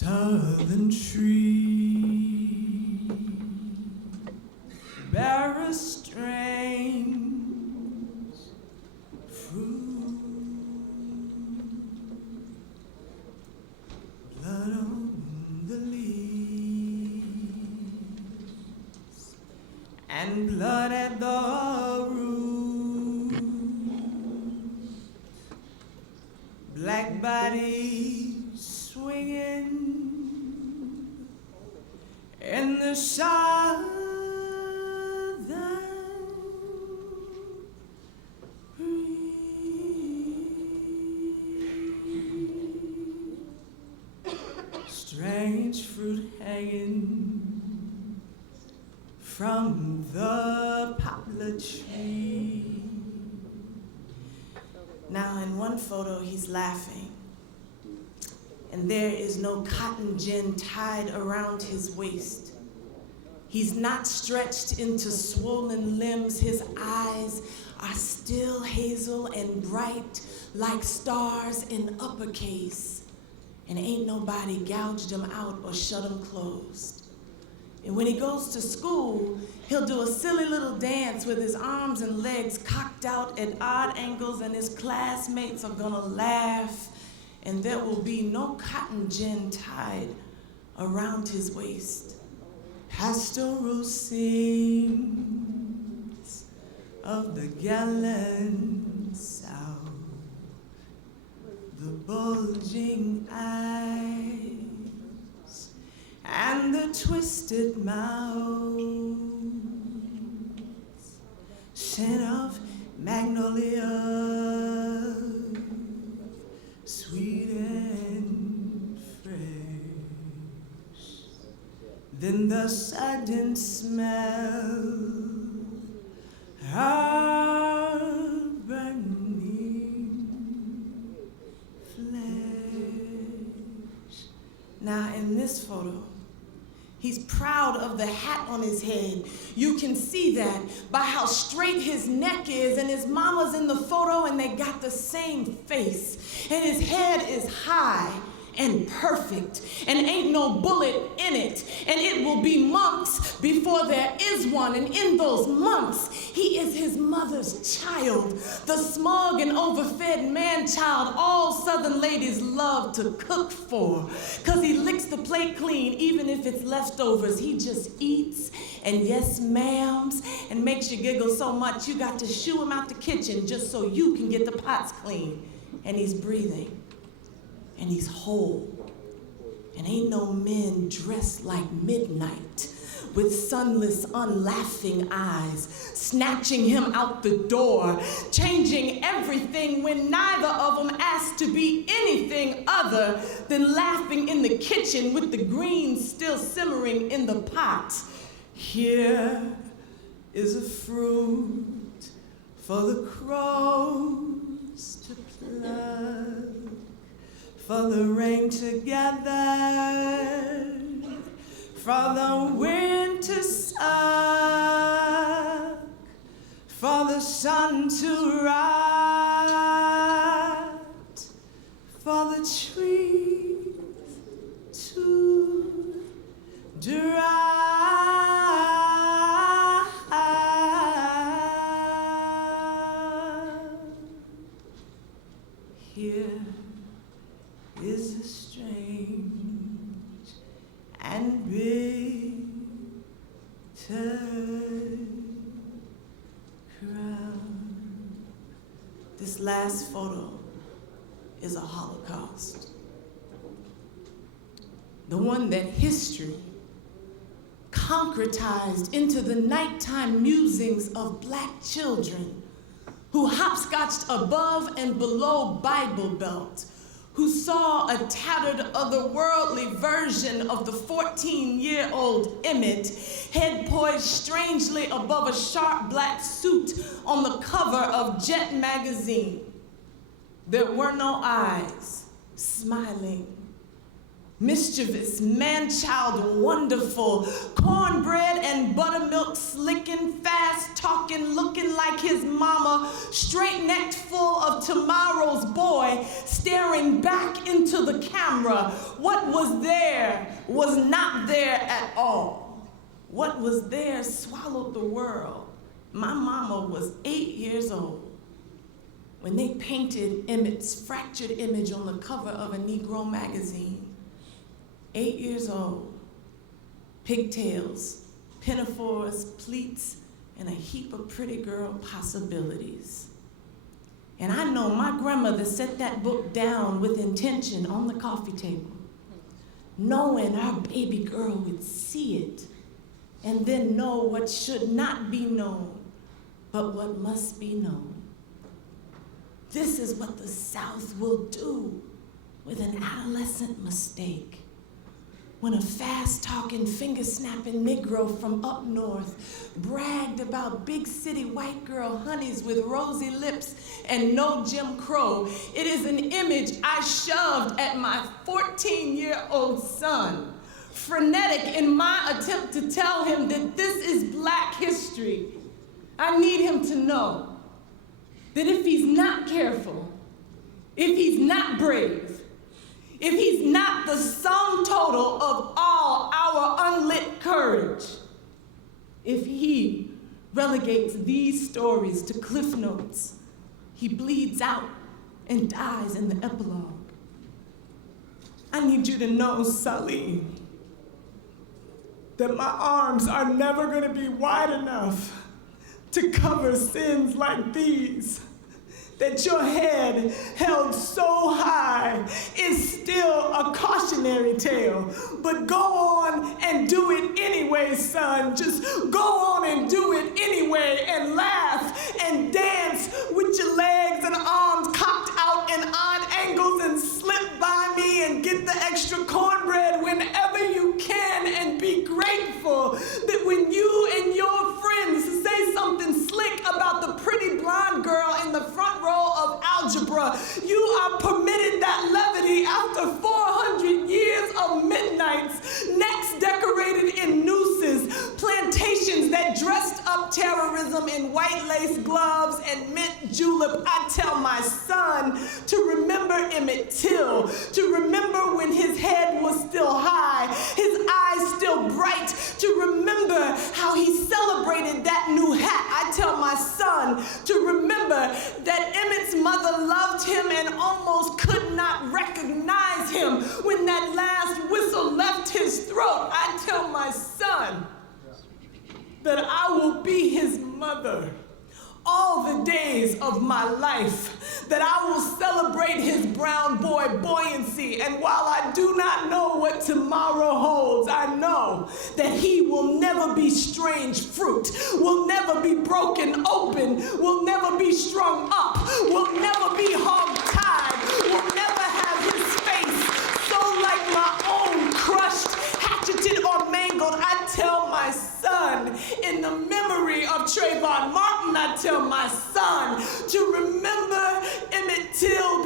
Southern tree bear a strange fruit, blood on the leaves and blood at the root, black bodies swinging in the southern breeze. Strange fruit hanging from the poplar tree. Now in one photo he's laughing, and there is no cotton gin tied around his waist. He's not stretched into swollen limbs. His eyes are still hazel and bright like stars in uppercase. And ain't nobody gouged him out or shut him closed. And when he goes to school, he'll do a silly little dance with his arms and legs cocked out at odd angles, and his classmates are gonna laugh, and there will be no cotton gin tied around his waist. Pastoral scenes of the gallant South, the bulging eyes and the twisted mouths, scent of magnolia, sweet and fresh. Then the sudden smell of burning flesh. Now in this photo, he's proud of the hat on his head. You can see that by how straight his neck is, and his mama's in the photo and they got the same face. And his head is high and perfect, and ain't no bullet in it, and it will be months before there is one, and in those months, he is his mother's child, the smug and overfed man-child all Southern ladies love to cook for, 'cause he licks the plate clean, even if it's leftovers. He just eats and yes ma'ams and makes you giggle so much you got to shoo him out the kitchen just so you can get the pots clean. And he's breathing. And he's whole. And ain't no men dressed like midnight with sunless, unlaughing eyes, snatching him out the door, changing everything when neither of them asked to be anything other than laughing in the kitchen with the greens still simmering in the pot. Here is a fruit for the crows to pluck, for the rain to gather, for the wind to suck, for the sun to rot, for the trees to dry. Here is a strange and bitter crowd. This last photo is a Holocaust. The one that history concretized into the nighttime musings of black children who hopscotched above and below Bible Belt, who saw a tattered, otherworldly version of the 14-year-old Emmett, head poised strangely above a sharp black suit on the cover of Jet magazine. There were no eyes smiling Mischievous, man-child, wonderful, cornbread and buttermilk, slicking, fast-talking, looking like his mama, straight-necked full of tomorrow's boy, staring back into the camera. What was there was not there at all. What was there swallowed the world. My mama was 8 years old when they painted Emmett's fractured image on the cover of a Negro magazine. 8 years old, pigtails, pinafores, pleats, and a heap of pretty girl possibilities. And I know my grandmother set that book down with intention on the coffee table, knowing our baby girl would see it and then know what should not be known, but what must be known. This is what the South will do with an adolescent mistake. When a fast-talking, finger-snapping Negro from up north bragged about big city white girl honeys with rosy lips and no Jim Crow, it is an image I shoved at my 14-year-old son, frenetic in my attempt to tell him that this is Black history. I need him to know that if he's not careful, if he's not brave, if he's not the sum total of all our unlit courage, if he relegates these stories to cliff notes, he bleeds out and dies in the epilogue. I need you to know, Salim, that my arms are never going to be wide enough to cover sins like these. That your head held so high is still a cautionary tale. But go on and do it anyway, son. Just go on and do it anyway and laugh and dance with your legs and arms cocked out in odd angles and slip by me and get the extra cornbread whenever you can, and be grateful that when you and your friends say something slick about the pretty blonde girl in the front row of algebra, you are permitted that levity after 400 years of midnights, necks decorated in nooses, plantations that dressed up terrorism in white lace gloves and mint julep. I tell my son to remember Emmett Till, to remember when his head was still high, his eyes still bright, to remember how he celebrated that new hat. I tell my son to remember that Emmett's mother loved him and almost could not recognize him when that last whistle left his throat. I tell my son that I will be his mother all the days of my life, that I will celebrate his brown boy buoyancy. And while I do not know what tomorrow holds, I know that he will never be strange fruit, will never be broken open, will never be strung up, will never be hog-tied, will never have his face so like my own, crushed, hatcheted, or mangled. I tell my son, in the memory of Trayvon Martin, I tell my son to remember Emmett Till,